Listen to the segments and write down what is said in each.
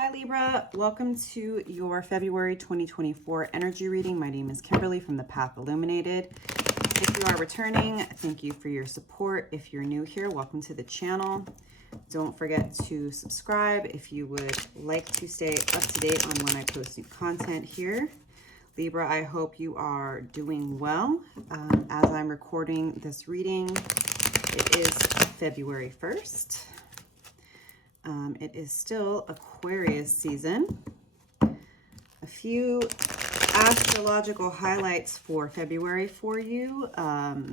Hi Libra, welcome to your February 2024 energy reading. My name is Kimberly from the Path Illuminated. If you are returning, thank you for your support. If you're new here, welcome to the channel. Don't forget to subscribe if you would like to stay up to date on when I post new content here. Libra, I hope you are doing well. As I'm recording this reading, it is February 1st. It is still Aquarius season. A few astrological highlights for February for you. I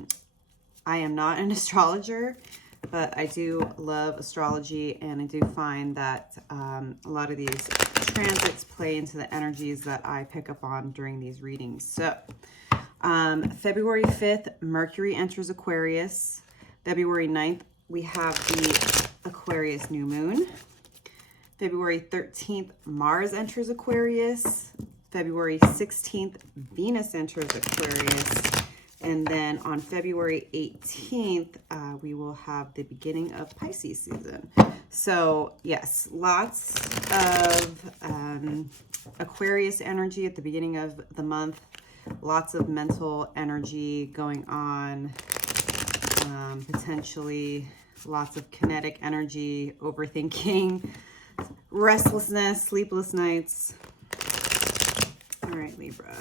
am not an astrologer, but I do love astrology, and I do find that a lot of these transits play into the energies that I pick up on during these readings. So, February 5th, Mercury enters Aquarius. February 9th, we have the Aquarius new moon. February 13th, Mars enters Aquarius. February 16th, Venus enters Aquarius. And then on February 18th, we will have the beginning of Pisces season. So yes, lots of Aquarius energy at the beginning of the month. Lots of mental energy going on. Potentially lots of kinetic energy, overthinking, restlessness, sleepless nights. All right, Libra.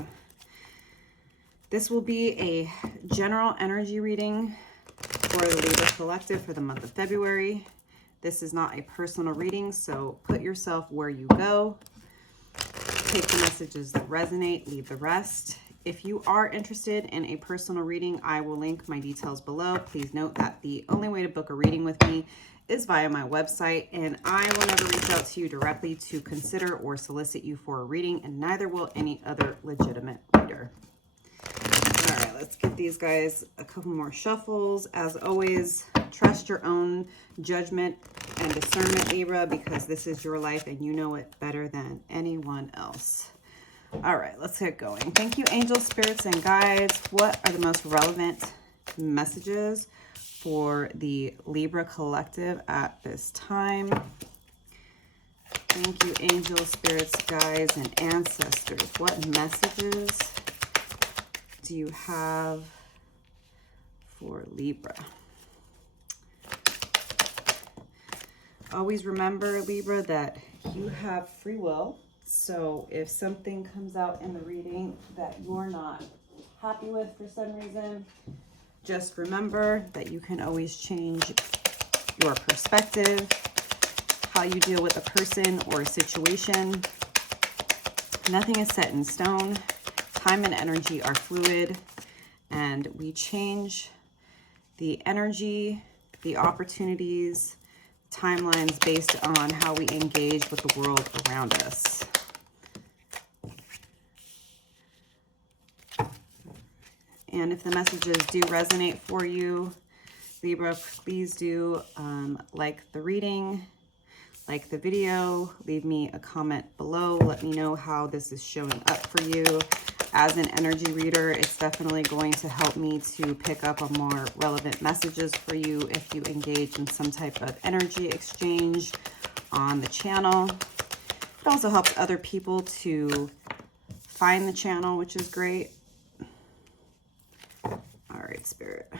This will be a general energy reading for the Libra Collective for the month of February. This is not a personal reading, so put yourself where you go. Take the messages that resonate, leave the rest. If you are interested in a personal reading, I will link my details below. Please note that the only way to book a reading with me is via my website, and I will never reach out to you directly to consider or solicit you for a reading, and neither will any other legitimate reader. All right, let's give these guys a couple more shuffles. As always, trust your own judgment and discernment, Libra, because this is your life and you know it better than anyone else. All right, let's get going. Thank you, angels, spirits, and guides. What are the most relevant messages for the Libra Collective at this time? Thank you, angels, spirits, guides, and ancestors. What messages do you have for Libra? Always remember, Libra, that you have free will. So if something comes out in the reading that you're not happy with for some reason, just remember that you can always change your perspective, how you deal with a person or a situation. Nothing is set in stone. Time and energy are fluid, and we change the energy, the opportunities, timelines based on how we engage with the world around us. And if the messages do resonate for you, Libra, please do like the reading, like the video, leave me a comment below. Let me know how this is showing up for you. As an energy reader, it's definitely going to help me to pick up on more relevant messages for you if you engage in some type of energy exchange on the channel. It also helps other people to find the channel, which is great. All right, Spirit.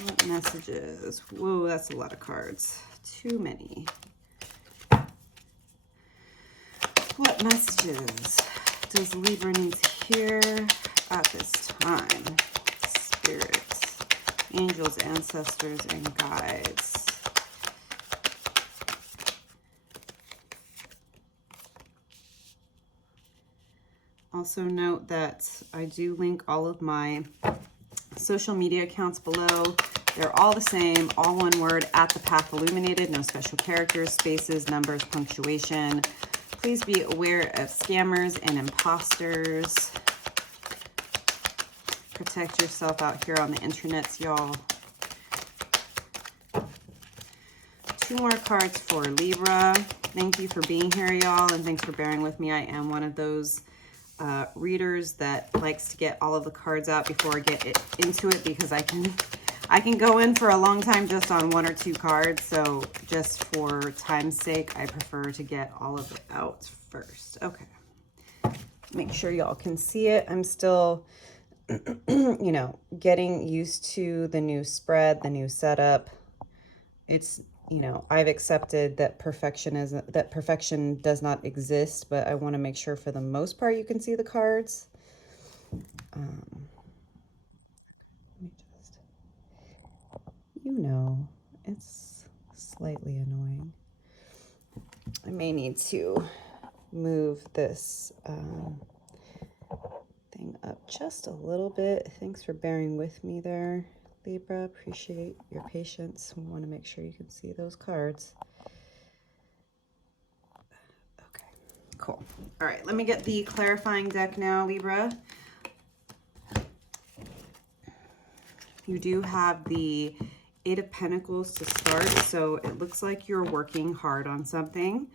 What messages? Whoa, that's a lot of cards. Too many. What messages does Libra need to hear at this time? Spirits, angels, ancestors, and guides. Also note that I do link all of my social media accounts below. They're all the same, all one word, at the Path Illuminated. No special characters, spaces, numbers, punctuation. Please be aware of scammers and imposters. Protect yourself out here on the internets, y'all. 2 more cards for Libra. Thank you for being here, y'all, and thanks for bearing with me. I am one of those readers that likes to get all of the cards out before I get into it, because I I can go in for a long time just on 1 or 2 cards. So just for time's sake, I prefer to get all of it out first. Okay. Make sure y'all can see it. I'm still, you know, getting used to the new spread, the new setup. It's, you know, I've accepted that perfection does not exist, but I want to make sure for the most part you can see the cards. Let me just, you know, it's slightly annoying. I may need to move this thing up just a little bit. Thanks for bearing with me there, Libra. Appreciate your patience. We want to make sure you can see those cards. Okay, cool. All right, let me get the clarifying deck now, Libra. You do have the 8 of Pentacles to start, so it looks like you're working hard on something.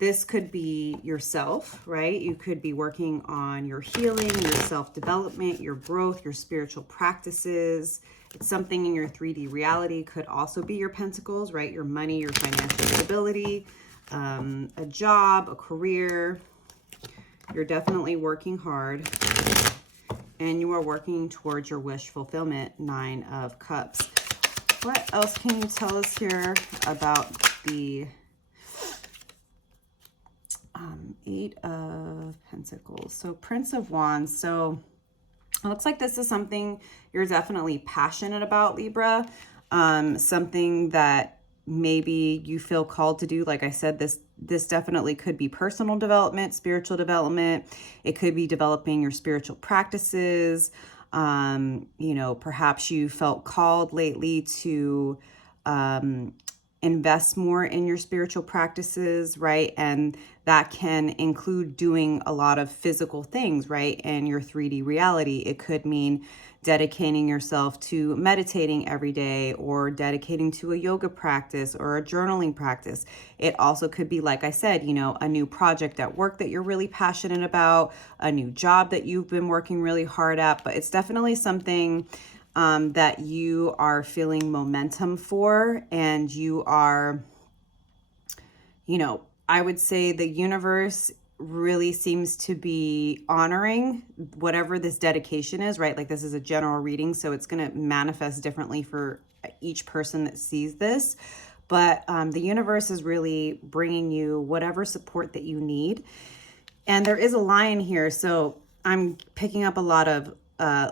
This could be yourself, right? You could be working on your healing, your self-development, your growth, your spiritual practices. It's something in your 3D reality. Could also be your pentacles, right? Your money, your financial stability, a job, a career. You're definitely working hard. And you are working towards your wish fulfillment, 9 of Cups. What else can you tell us here about the 8 of Pentacles? So Prince of Wands. So it looks like this is something you're definitely passionate about, Libra. Something that maybe you feel called to do. Like I said, this definitely could be personal development, spiritual development. It could be developing your spiritual practices. You know, perhaps you felt called lately to invest more in your spiritual practices, right? And that can include doing a lot of physical things, right? In your 3D reality. It could mean dedicating yourself to meditating every day, or dedicating to a yoga practice or a journaling practice. It also could be, like I said, you know, a new project at work that you're really passionate about, a new job that you've been working really hard at, but it's definitely something that you are feeling momentum for, and you are, you know, I would say the universe really seems to be honoring whatever this dedication is, right? Like, this is a general reading, so it's going to manifest differently for each person that sees this. But the universe is really bringing you whatever support that you need. And there is a lion here, so I'm picking up a lot of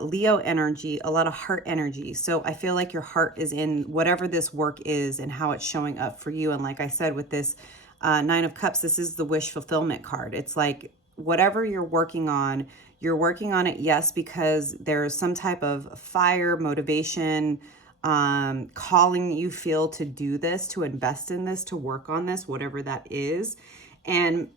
Leo energy, a lot of heart energy. So I feel like your heart is in whatever this work is and how it's showing up for you. And like I said, with this 9 of Cups, this is the wish fulfillment card. It's like whatever you're working on it, yes, because there's some type of fire, motivation, calling that you feel to do this, to invest in this, to work on this, whatever that is. And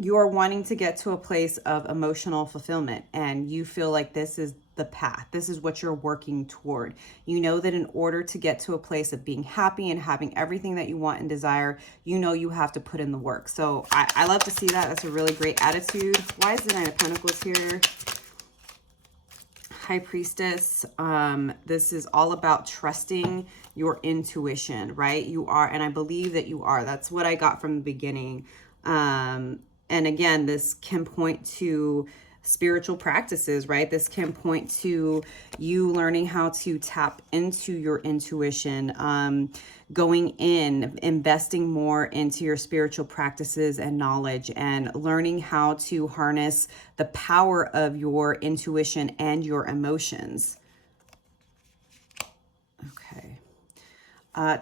you're wanting to get to a place of emotional fulfillment, and you feel like this is the path. This is what you're working toward. You know that in order to get to a place of being happy and having everything that you want and desire, you know you have to put in the work. So I love to see that. That's a really great attitude. Why is the 9 of Pentacles here? High Priestess. This is all about trusting your intuition, right? You are, and I believe that you are. That's what I got from the beginning. And again, this can point to spiritual practices, right? This can point to you learning how to tap into your intuition, going in, investing more into your spiritual practices and knowledge, and learning how to harness the power of your intuition and your emotions. Okay.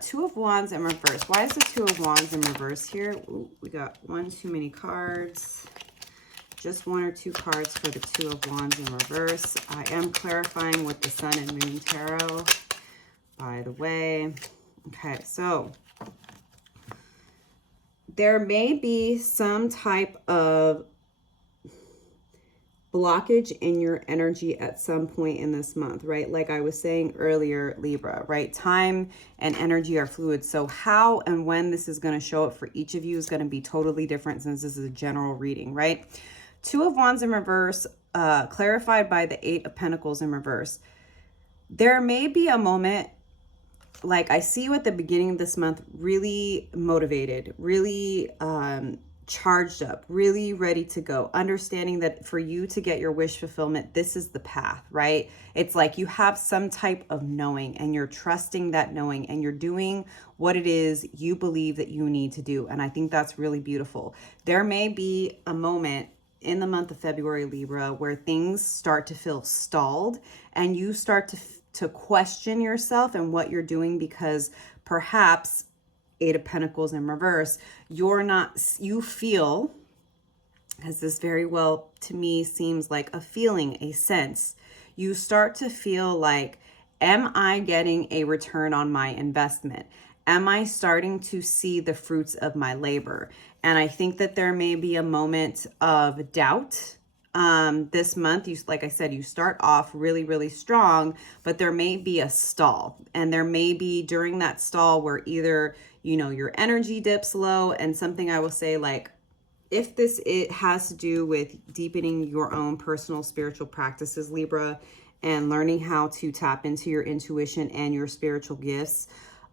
2 of Wands in reverse. Why is the 2 of Wands in reverse here? Ooh, we got one too many cards. Just 1 or 2 cards for the 2 of Wands in reverse. I am clarifying with the Sun and Moon Tarot, by the way. Okay, so there may be some type of blockage in your energy at some point in this month, right? Like I was saying earlier, Libra, right? Time and energy are fluid. So how and when this is going to show up for each of you is going to be totally different, since this is a general reading, right? 2 of Wands in reverse, clarified by the 8 of Pentacles in reverse. there may be a moment, like I see you at the beginning of this month, really motivated, really charged up, really ready to go, understanding that for you to get your wish fulfillment, this is the path, right? It's like you have some type of knowing and you're trusting that knowing and you're doing what it is you believe that you need to do. And I think that's really beautiful. There may be a moment in the month of February, Libra, where things start to feel stalled and you start to question yourself and what you're doing, because perhaps Eight of Pentacles in reverse, you feel, as this very well to me seems like a feeling, a sense, you start to feel like, am I getting a return on my investment? Am I starting to see the fruits of my labor? And I think that there may be a moment of doubt this month. Like I said, you start off really, really strong, but there may be a stall. And there may be during that stall where either, your energy dips low, and something I will say, like, if it has to do with deepening your own personal spiritual practices, Libra, and learning how to tap into your intuition and your spiritual gifts,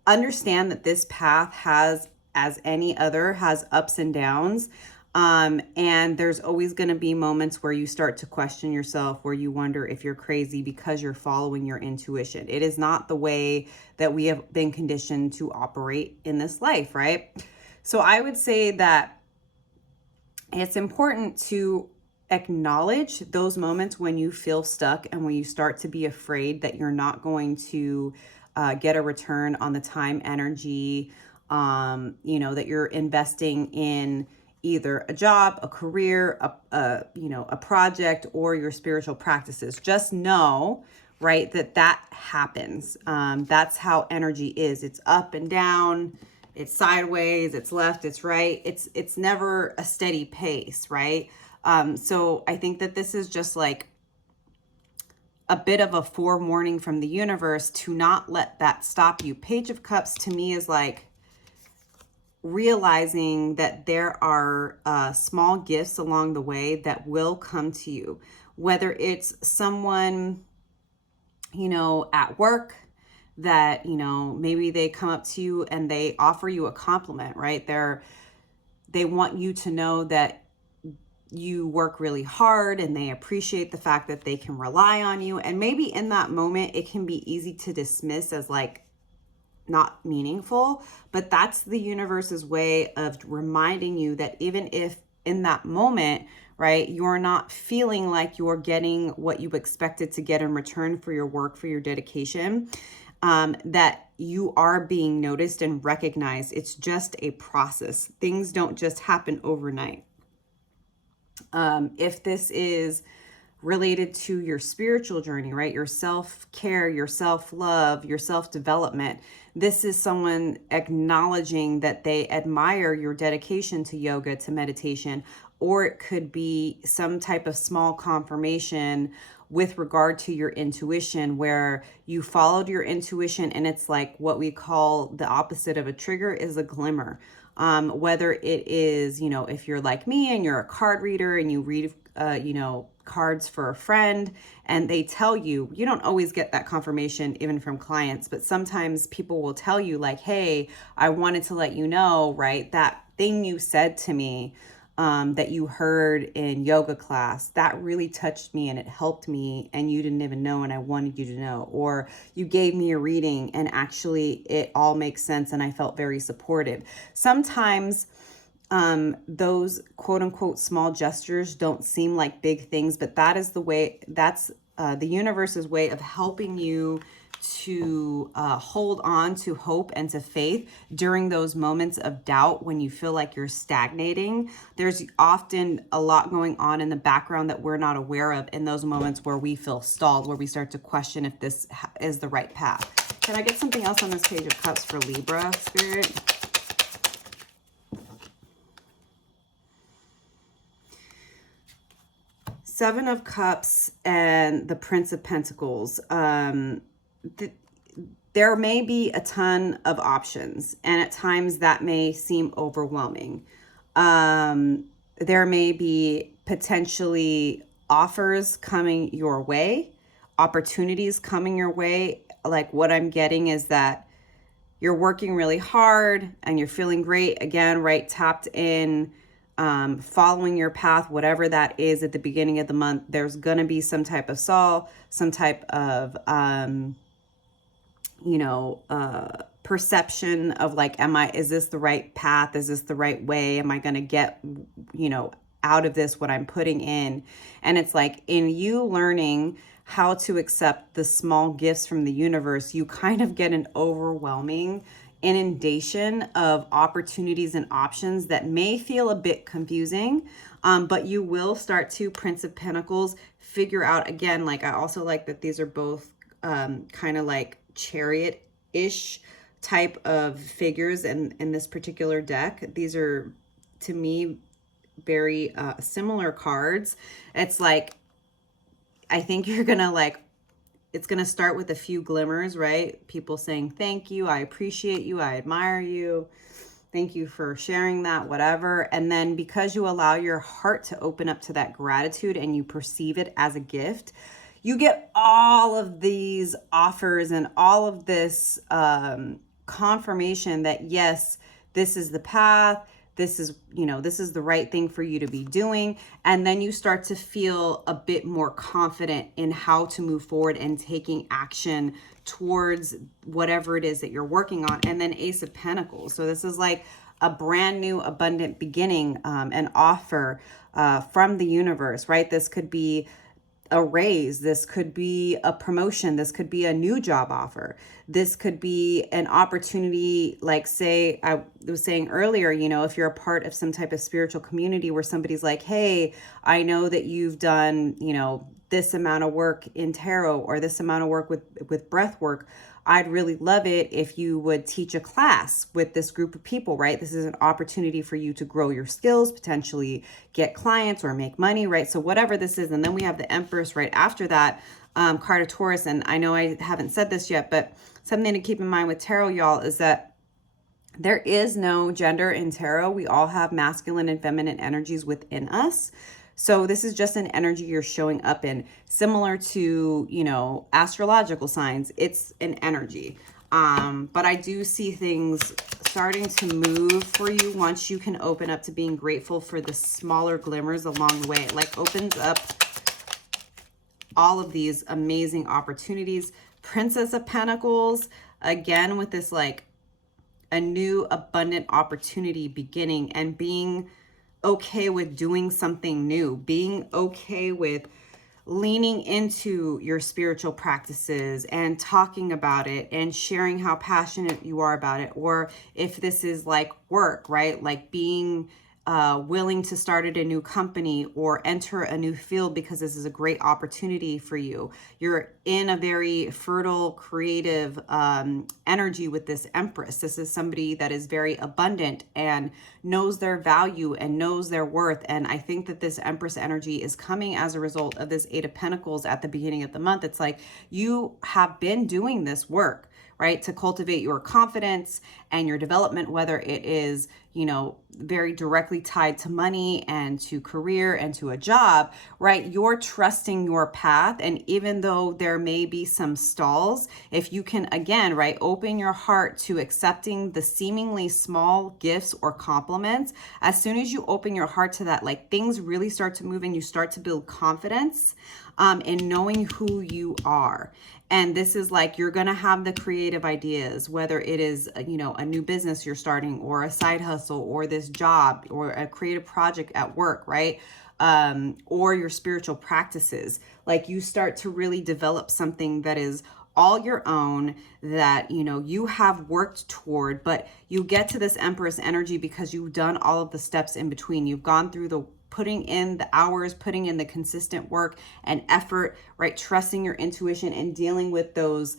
understand that this path has, as any other, has ups and downs. And there's always going to be moments where you start to question yourself, where you wonder if you're crazy because you're following your intuition. It is not the way that we have been conditioned to operate in this life, right? So I would say that it's important to acknowledge those moments when you feel stuck and when you start to be afraid that you're not going to get a return on the time, energy, that you're investing in either a job, a career, a project, or your spiritual practices. Just know, right, that happens. That's how energy is. It's up and down. It's sideways, it's left, it's right. It's never a steady pace, right? So I think that this is just like a bit of a forewarning from the universe to not let that stop you. Page of Cups to me is like realizing that there are small gifts along the way that will come to you, whether it's someone, at work, that, maybe they come up to you and they offer you a compliment, right? They want you to know that you work really hard and they appreciate the fact that they can rely on you. And maybe in that moment, it can be easy to dismiss as like not meaningful, but that's the universe's way of reminding you that even if in that moment, right, you're not feeling like you're getting what you expected to get in return for your work, for your dedication, that you are being noticed and recognized. It's just a process. Things don't just happen overnight. If this is related to your spiritual journey, right, your self-care, your self-love, your self-development, this is someone acknowledging that they admire your dedication to yoga, to meditation, or it could be some type of small confirmation with regard to your intuition, where you followed your intuition and it's like what we call the opposite of a trigger is a glimmer. Whether it is, if you're like me and you're a card reader and you read, cards for a friend and they tell you, you don't always get that confirmation even from clients, but sometimes people will tell you like, hey, I wanted to let you know, right, that thing you said to me, that you heard in yoga class, that really touched me and it helped me and you didn't even know and I wanted you to know. Or you gave me a reading and actually it all makes sense and I felt very supported. Sometimes those quote unquote small gestures don't seem like big things, but that's the universe's way of helping you to hold on to hope and to faith during those moments of doubt when you feel like you're stagnating. There's often a lot going on in the background that we're not aware of in those moments where we feel stalled, where we start to question if this is the right path. Can I get something else on this Page of Cups for Libra, Spirit? Seven of Cups and the Prince of Pentacles. There may be a ton of options, and at times that may seem overwhelming. There may be potentially offers coming your way, opportunities coming your way. Like what I'm getting is that you're working really hard and you're feeling great. Again, right? Tapped in, following your path, whatever that is at the beginning of the month. There's going to be some type of sol, some type of, perception of like, is this the right path? Is this the right way? Am I going to get, out of this what I'm putting in? And it's like in you learning how to accept the small gifts from the universe, you kind of get an overwhelming inundation of opportunities and options that may feel a bit confusing, but you will start to, Prince of Pentacles, figure out, again, like I also like that these are both kind of like chariot-ish type of figures in this particular deck. These are, to me, very similar cards. It's like, I think you're gonna like, it's gonna start with a few glimmers, right? People saying, thank you, I appreciate you, I admire you, thank you for sharing that, whatever. And then because you allow your heart to open up to that gratitude and you perceive it as a gift, you get all of these offers and all of this confirmation that yes, this is the path, this is, this is the right thing for you to be doing. And then you start to feel a bit more confident in how to move forward and taking action towards whatever it is that you're working on. And then Ace of Pentacles. So this is like a brand new abundant beginning, an offer from the universe, right? This could be a raise, this could be a promotion, this could be a new job offer, this could be an opportunity, like say I was saying earlier, if you're a part of some type of spiritual community where somebody's like, hey, I know that you've done this amount of work in tarot or this amount of work with breath work, I'd really love it if you would teach a class with this group of people, right? This is an opportunity for you to grow your skills, potentially get clients or make money, right? So whatever this is. And then we have the Empress right after that, card of Taurus. And I know I haven't said this yet, but something to keep in mind with tarot, y'all, is that there is no gender in tarot. We all have masculine and feminine energies within us. So this is just an energy you're showing up in, similar to, astrological signs. It's an energy. But I do see things starting to move for you once you can open up to being grateful for the smaller glimmers along the way. It like opens up all of these amazing opportunities. Princess of Pentacles, again, with this like a new abundant opportunity beginning and being okay with doing something new, being okay with leaning into your spiritual practices and talking about it and sharing how passionate you are about it. Or if this is like work, right? Like being willing to start at a new company or enter a new field because this is a great opportunity for you. You're in a very fertile, creative energy with this Empress. This is somebody that is very abundant and knows their value and knows their worth. And I think that this Empress energy is coming as a result of this Eight of Pentacles at the beginning of the month. It's like you have been doing this work, right, to cultivate your confidence and your development, whether it is, very directly tied to money and to career and to a job, right? You're trusting your path. And even though there may be some stalls, if you can, again, right, open your heart to accepting the seemingly small gifts or compliments, as soon as you open your heart to that, like things really start to move and you start to build confidence in knowing who you are. And this is like, you're going to have the creative ideas, whether it is, a new business you're starting or a side hustle or this job or a creative project at work, right? Or your spiritual practices. Like you start to really develop something that is all your own, that, you have worked toward, but you get to this Empress energy because you've done all of the steps in between. You've gone through the putting in the hours, putting in the consistent work and effort, right? Trusting your intuition and dealing with those,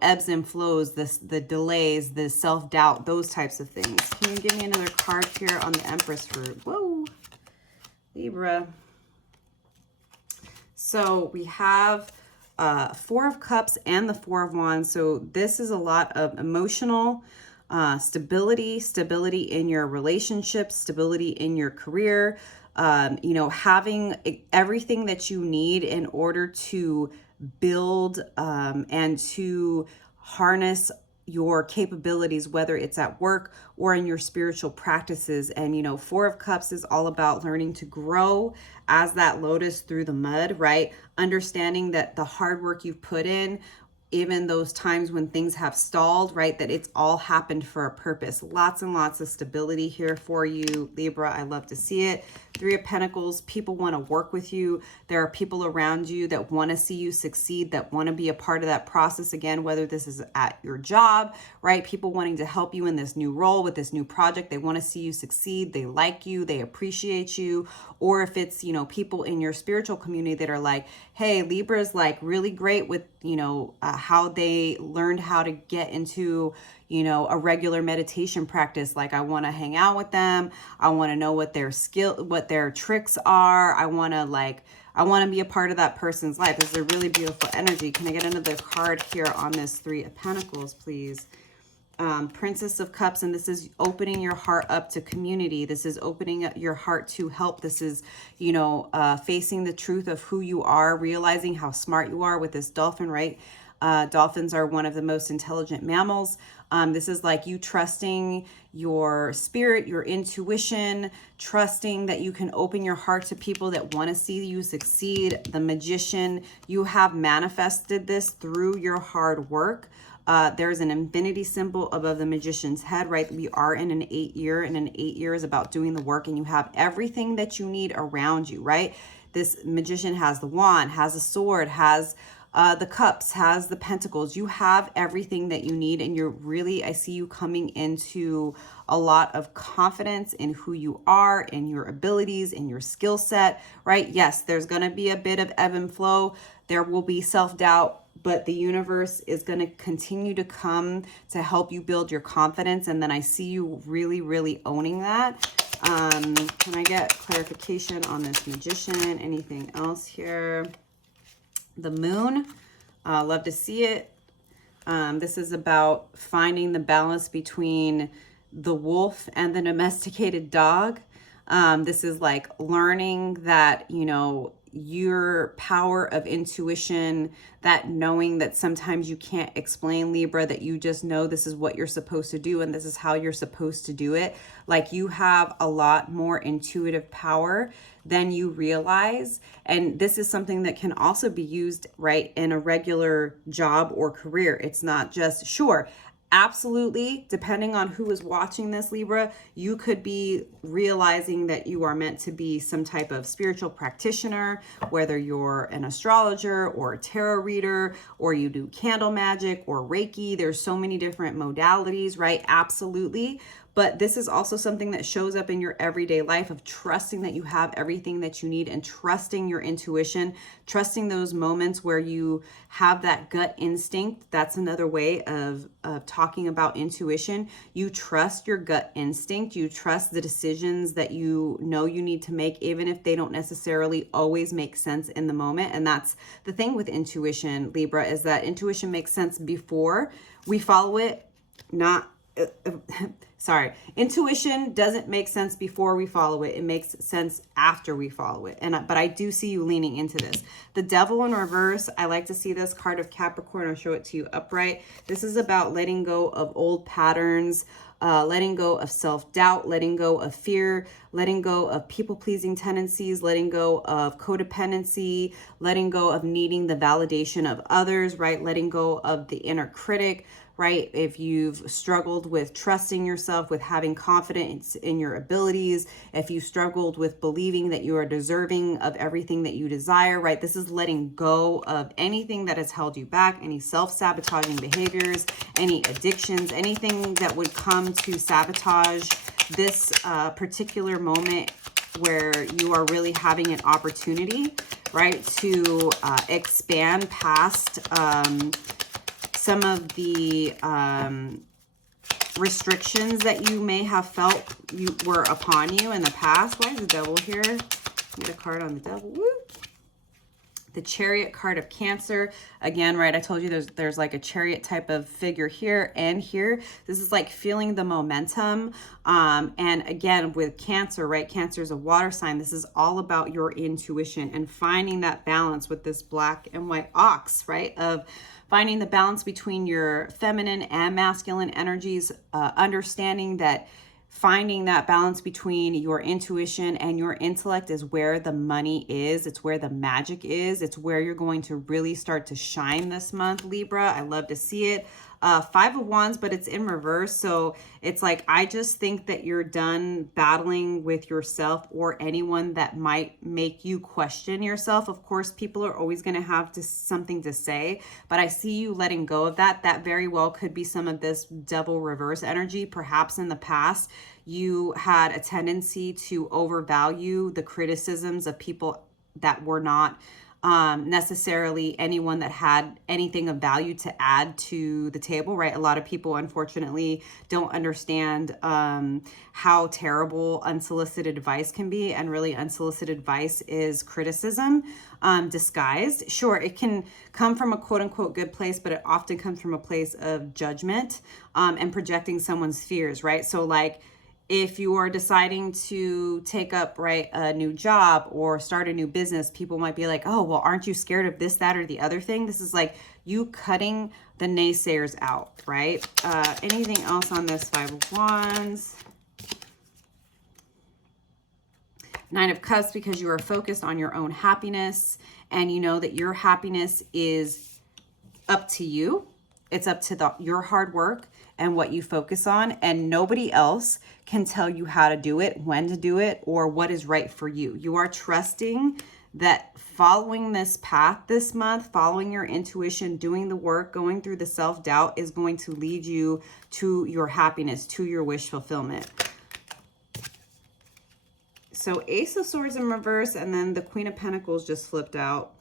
ebbs and flows, the delays, the self-doubt, those types of things. Can you give me another card here on the Empress for, Libra? So we have Four of Cups and the Four of Wands. So this is a lot of emotional stability in your relationships, stability in your career, having everything that you need in order to build and to harness your capabilities, whether it's at work or in your spiritual practices. And, you know, Four of Cups is all about learning to grow as that lotus through the mud, right? Understanding that the hard work you've put in, even those times when things have stalled, right? That it's all happened for a purpose. Lots and lots of stability here for you, Libra. I love to see it. Three of Pentacles, people want to work with you. There are people around you that want to see you succeed, that want to be a part of that process again, whether this is at your job, right? People wanting to help you in this new role with this new project. They want to see you succeed. They like you. They appreciate you. Or if it's, you know, people in your spiritual community that are like, hey, Libra's like really great with, you know, how they learned how to get into, you know, a regular meditation practice. Like, I want to hang out with them. I want to know what their tricks are. I want to be a part of that person's life. This is a really beautiful energy. Can I get another card here on this Three of Pentacles, please? Princess of Cups, and this is opening your heart up to community. This is opening up your heart to help. This is, you know, facing the truth of who you are, realizing how smart you are with this dolphin, right? Dolphins are one of the most intelligent mammals. This is like you trusting your spirit, your intuition, trusting that you can open your heart to people that want to see you succeed. The Magician, you have manifested this through your hard work. There's an infinity symbol above the Magician's head, right? We are in an 8-year, and an 8-year is about doing the work, and you have everything that you need around you, right? This Magician has the wand, has a sword, has the cups, has the pentacles. You have everything that you need, and you're really, I see you coming into a lot of confidence in who you are, in your abilities, in your skill set, right? Yes, there's going to be a bit of ebb and flow. There will be self-doubt, but the universe is going to continue to come to help you build your confidence. And then I see you really, really owning that. Can I get clarification on this Magician? Anything else here? The Moon, love to see it. This is about finding the balance between the wolf and the domesticated dog. This is like learning that, you know, your power of intuition, that knowing that sometimes you can't explain, Libra, that you just know this is what you're supposed to do and this is how you're supposed to do it. Like, you have a lot more intuitive power than you realize. And this is something that can also be used, right, in a regular job or career. It's not just, sure, absolutely, depending on who is watching this, Libra, you could be realizing that you are meant to be some type of spiritual practitioner, whether you're an astrologer or a tarot reader, or you do candle magic or Reiki. There's so many different modalities, right? Absolutely. But this is also something that shows up in your everyday life of trusting that you have everything that you need and trusting your intuition, trusting those moments where you have that gut instinct. That's another way of talking about intuition. You trust your gut instinct. You trust the decisions that you know you need to make, even if they don't necessarily always make sense in the moment. And that's the thing with intuition, Libra, is that intuition makes sense before we follow it, not sorry, intuition doesn't make sense before we follow it. It makes sense after we follow it. But I do see you leaning into this. The Devil in reverse, I like to see this card of Capricorn. I'll show it to you upright. This is about letting go of old patterns, letting go of self-doubt, letting go of fear, letting go of people-pleasing tendencies, letting go of codependency, letting go of needing the validation of others, right? Letting go of the inner critic, right? If you've struggled with trusting yourself, with having confidence in your abilities, if you struggled with believing that you are deserving of everything that you desire, right? This is letting go of anything that has held you back, any self-sabotaging behaviors, any addictions, anything that would come to sabotage this particular moment where you are really having an opportunity, right? To expand past some of the restrictions that you may have felt were upon you in the past. Why is the Devil here? Get a card on the Devil. Woo! The Chariot card of Cancer, again, right, I told you there's like a chariot type of figure here and here. This is like feeling the momentum. And again, with Cancer, right, Cancer is a water sign. This is all about your intuition and finding that balance with this black and white ox, right, of finding the balance between your feminine and masculine energies, understanding that finding that balance between your intuition and your intellect is where the money is. It's where the magic is. It's where you're going to really start to shine this month, Libra. I love to see it. Five of Wands, but it's in reverse. So it's like, I just think that you're done battling with yourself or anyone that might make you question yourself. Of course, people are always going to have something to say, but I see you letting go of that. That very well could be some of this Devil reverse energy. Perhaps in the past, you had a tendency to overvalue the criticisms of people that were not necessarily anyone that had anything of value to add to the table, right? A lot of people, unfortunately, don't understand how terrible unsolicited advice can be. And really, unsolicited advice is criticism disguised. Sure, it can come from a quote unquote good place, but it often comes from a place of judgment and projecting someone's fears, right? So like, if you are deciding to take up, right, a new job or start a new business, people might be like, oh, well, aren't you scared of this, that, or the other thing? This is like you cutting the naysayers out, right? Anything else on this Five of Wands? Nine of Cups, because you are focused on your own happiness and you know that your happiness is up to you. It's up to your hard work and what you focus on, and nobody else can tell you how to do it, when to do it, or what is right for you. You are trusting that following this path this month, following your intuition, doing the work, going through the self-doubt is going to lead you to your happiness, to your wish fulfillment. So Ace of Swords in reverse, and then the Queen of Pentacles just flipped out.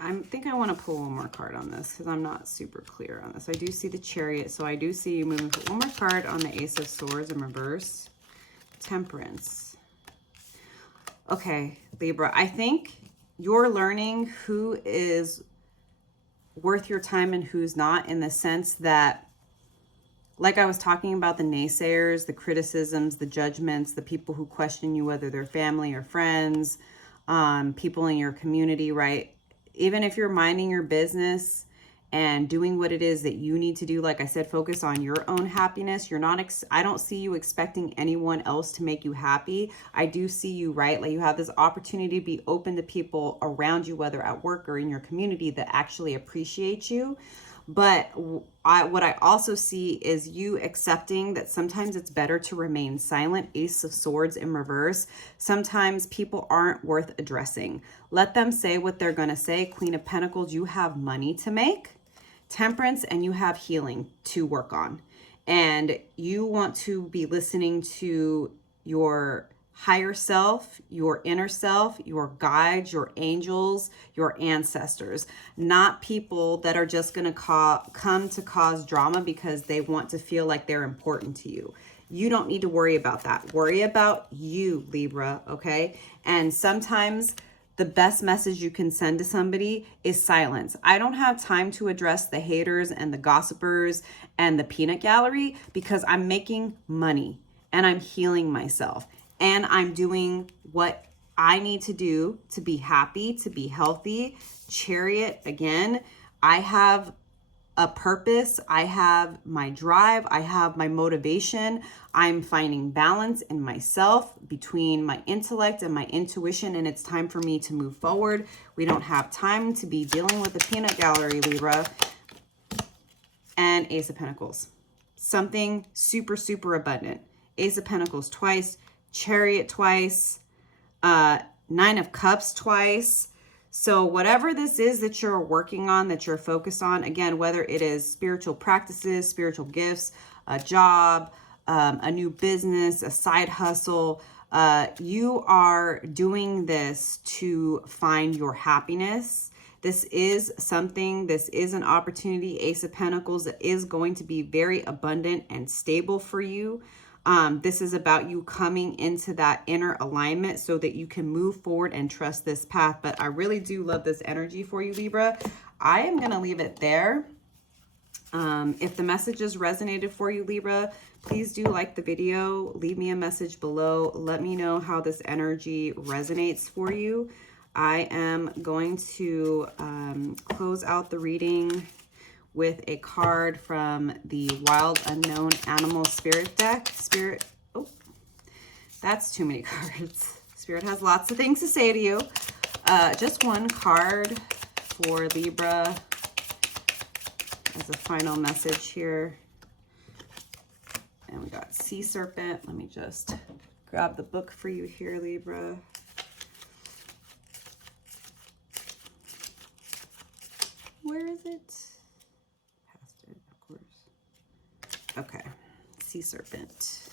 I think I want to pull one more card on this because I'm not super clear on this. I do see the Chariot, so I do see you moving for one more card on the Ace of Swords in reverse. Temperance. Okay, Libra, I think you're learning who is worth your time and who's not, in the sense that, like I was talking about, the naysayers, the criticisms, the judgments, the people who question you, whether they're family or friends, people in your community, right? Even if you're minding your business and doing what it is that you need to do, like I said, focus on your own happiness. You're not, I don't see you expecting anyone else to make you happy. I do see you, right? Like you have this opportunity to be open to people around you, whether at work or in your community, that actually appreciate you. But what I also see is you accepting that sometimes it's better to remain silent. Ace of Swords in reverse. Sometimes people aren't worth addressing. Let them say what they're going to say. Queen of Pentacles, you have money to make. Temperance, and you have healing to work on. And you want to be listening to your higher self, your inner self, your guides, your angels, your ancestors, not people that are just going to come to cause drama because they want to feel like they're important to you. You don't need to worry about that. Worry about you, Libra, okay? And sometimes the best message you can send to somebody is silence. I don't have time to address the haters and the gossipers and the peanut gallery because I'm making money and I'm healing myself. And I'm doing what I need to do to be happy, to be healthy. Chariot, again, I have a purpose. I have my drive. I have my motivation. I'm finding balance in myself between my intellect and my intuition, and it's time for me to move forward. We don't have time to be dealing with the peanut gallery, Libra. And Ace of Pentacles. Something super, super abundant. Ace of Pentacles twice. Chariot twice, Nine of Cups twice. So whatever this is that you're working on, that you're focused on, again, whether it is spiritual practices, spiritual gifts, a job, a new business, a side hustle, you are doing this to find your happiness. This is something, this is an opportunity, Ace of Pentacles, that is going to be very abundant and stable for you. This is about you coming into that inner alignment so that you can move forward and trust this path. But I really do love this energy for you, Libra. I am going to leave it there. If the messages resonated for you, Libra, please do like the video. Leave me a message below. Let me know how this energy resonates for you. I am going to close out the reading with a card from the Wild Unknown Animal Spirit deck. Spirit, oh, that's too many cards. Spirit has lots of things to say to you. Just one card for Libra as a final message here. And we got Sea Serpent. Let me just grab the book for you here, Libra. Where is it? Past it, of course. Okay, Sea Serpent.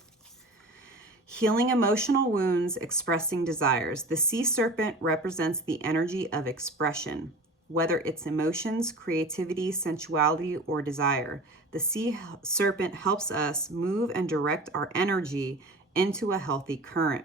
Healing emotional wounds, expressing desires. The sea serpent represents the energy of expression, whether it's emotions, creativity, sensuality, or desire. The sea serpent helps us move and direct our energy into a healthy current.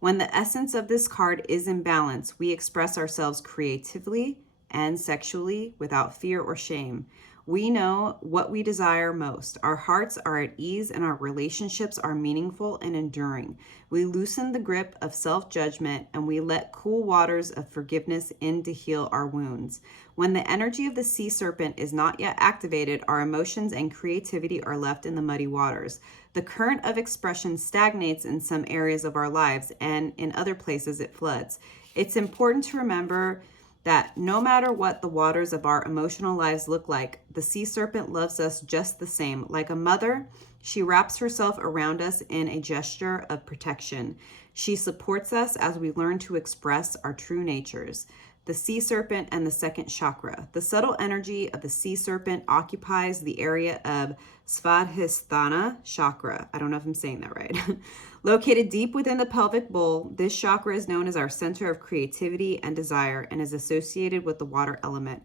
When the essence of this card is in balance, we express ourselves creatively and sexually without fear or shame. We know what we desire most. Our hearts are at ease and our relationships are meaningful and enduring. We loosen the grip of self-judgment and we let cool waters of forgiveness in to heal our wounds. When the energy of the sea serpent is not yet activated, our emotions and creativity are left in the muddy waters. The current of expression stagnates in some areas of our lives, and in other places it floods. It's important to remember that no matter what the waters of our emotional lives look like, the sea serpent loves us just the same. Like a mother, she wraps herself around us in a gesture of protection. She supports us as we learn to express our true natures. The sea serpent and the second chakra. The subtle energy of the sea serpent occupies the area of Svadhisthana chakra. I don't know if I'm saying that right. Located deep within the pelvic bowl, this chakra is known as our center of creativity and desire and is associated with the water element.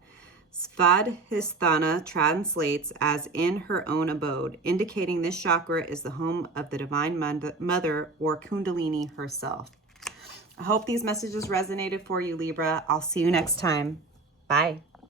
Svadhisthana translates as in her own abode, indicating this chakra is the home of the divine mother or Kundalini herself. I hope these messages resonated for you, Libra. I'll see you next time. Bye.